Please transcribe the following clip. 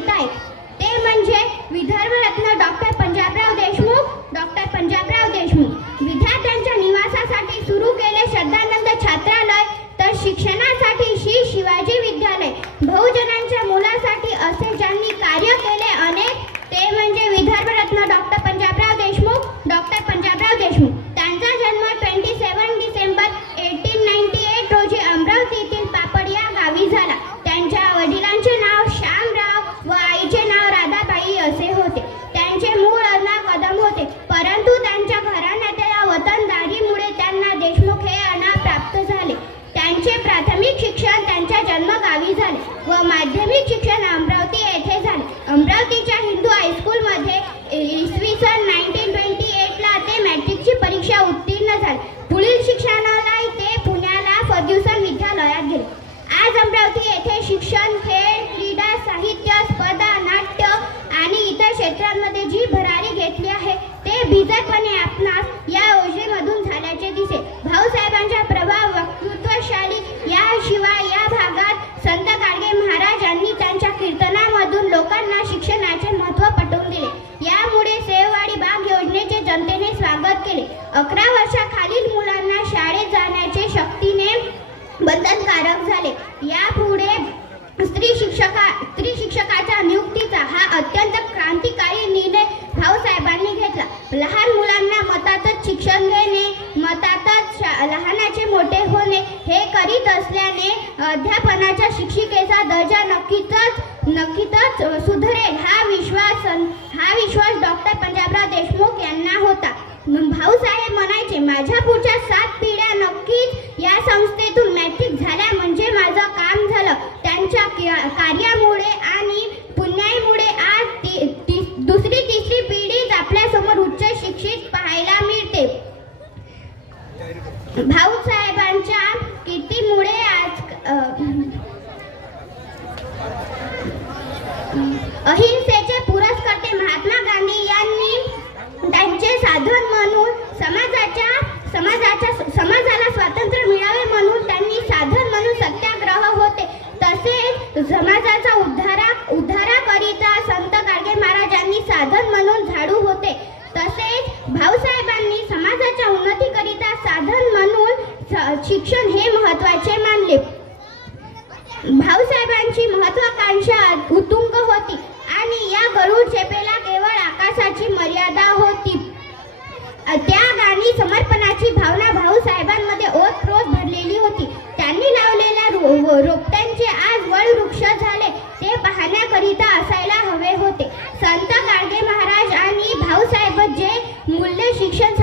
येत आहे ते म्हणजे विदर्भरत्न डॉक्टर पंजाबराव देशमुख डॉक्टर पंजाबराव देशमुख. विद्यार्थ्यांच्या निवासासाठी सुरू केले श्रद्धानंद छात्रालय तर शिक्षणासाठी श्री शिवाजी त्यांच्या घराण्यातल्या वतनदारीमुळे त्यांना देशमुख हे अनाव प्राप्त झाले. त्यांचे प्राथमिक शिक्षण त्यांच्या जन्मगावी झाले व माध्यमिक शिक्षण अमरावती येथे झाले. अमरावतीच्या हिंदू हायस्कूलमध्ये इसवी सन नाईन्टीन ट्वेंटी एटला ते मॅट्रिकची परीक्षा उत्तीर्ण झाले. पुढील शिक्षणाला ते पुण्याला फर्ग्युसन विद्यालयात गेले. आज अमरावती येथे शिक्षण खेळ क्रीडा साहित्य स्पर्धा नाट्य आणि इतर क्षेत्रांमध्ये जी भरा ते आपणास या योजनेमधून झाल्याचे दिसे. भाऊसाहेबांच्या प्रभाव वक्तृत्वशाली याशिवाय या भागात संत गाडगे महाराज यांनी त्यांच्या कीर्तनामधून लोकांना शिक्षणाचे महत्त्व पटवून दिले. यामुळे सेववाडी बाग योजनेचे जनतेने स्वागत केले. अकरा वर्षाखालील मुलांना शाळेत जाण्याचे शक्तीने बंधनकारक झाले. यापुढे स्त्री शिक्षका स्त्री शिक्षकाच्या नियुक्तीचा हा अत्यंत क्रांतिकारी लहान मुलांना मतातच शिक्षण घेणे मतातच शा- लहानाचे मोठे होणे हे करीत असल्याने अध्यापनाच्या शिक्षिकेचा दर्जा नक्कीच नक्कीच सुधरेल. हा विश्वास हा विश्वास डॉक्टर पंजाबराव देशमुख यांना होता. भाऊसाहेब म्हणायचे माझ्या पुढच्या सात भाऊसाहेबांच्या कीर्तीमुळे आज अहिंसेचे पुरस्कर्ते महात्मा गांधी यांनी त्यांचे साधन म्हणून समाजाच्या समाजाच्या समाजाला स्वातंत्र्य मिळावे म्हणून त्यांनी साधन म्हणून सत्याग्रह होते. तसेच समाजाचा उद्धारा भाऊसाहेबांची महत्वाकांक्षा उतुंग होती आणि या गरुड झेपेला केवळ आकाशाची मर्यादा होती. त्याग आणि समर्पणाची भावना भाऊसाहेबांमध्ये ओतप्रोत भरलेली होती. त्यांनी लावलेल्या रो रोपट्यांचे आज वळ वृक्ष झाले. ते पाहण्याकरिता असायला हवे होते. संत गाडगे महाराज आणि भाऊसाहेब जे मूल्य शिक्षण